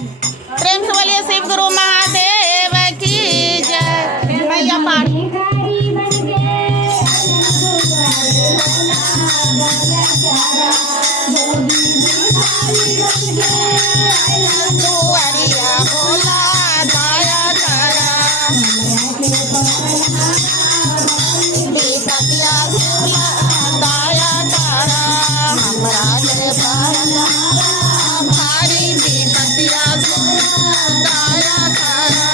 प्रेम से बोलिए शिव गुरु महादेव की जय। मैया पार दुआरिया भोला दया करा, विपतिया भोला दया करा, हमरा के पारला भारी विपतिया भोला दया करा।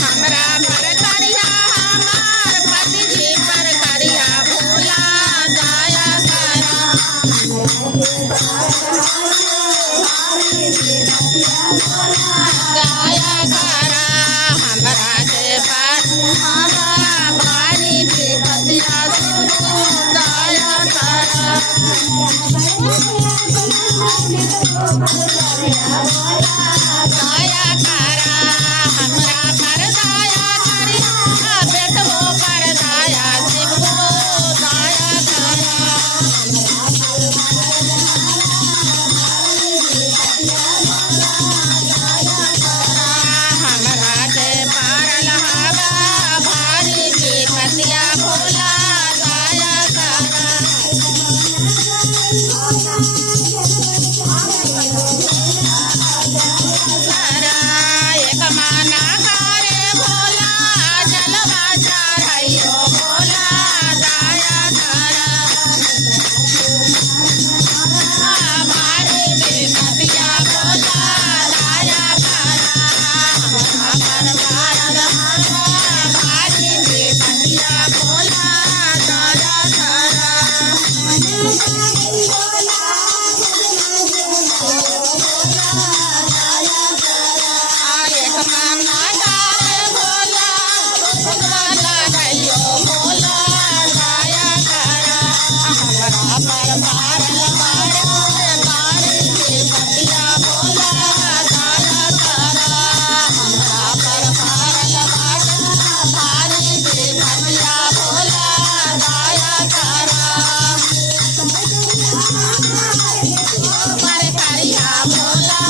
हमरा पर करिया हमार पति जी पर करिया भोला दया करा, दया करा हमरा के पास हमारा भारी विपतिया दया करा। दया करा हमरा पर दया करिया बेटवो पर दया शिव गुरु दया करा। हमरा के पार लहावा भारी विपतिया भोला दया करा। एक माना करे भोला जलवा चढ़ाइयो भोला दया करा, भारी विपतिया भोला दया करा। हमरा पर पारल भारी विपतिया भोला दया करा। एक माना करे भोला भोला गइयो भोला दया करा, हमरा पर पारल भारी विपतिया भोला दया करा। हमरा पर पारल भारी विपतिया भोला दया करा। पर करिया भोला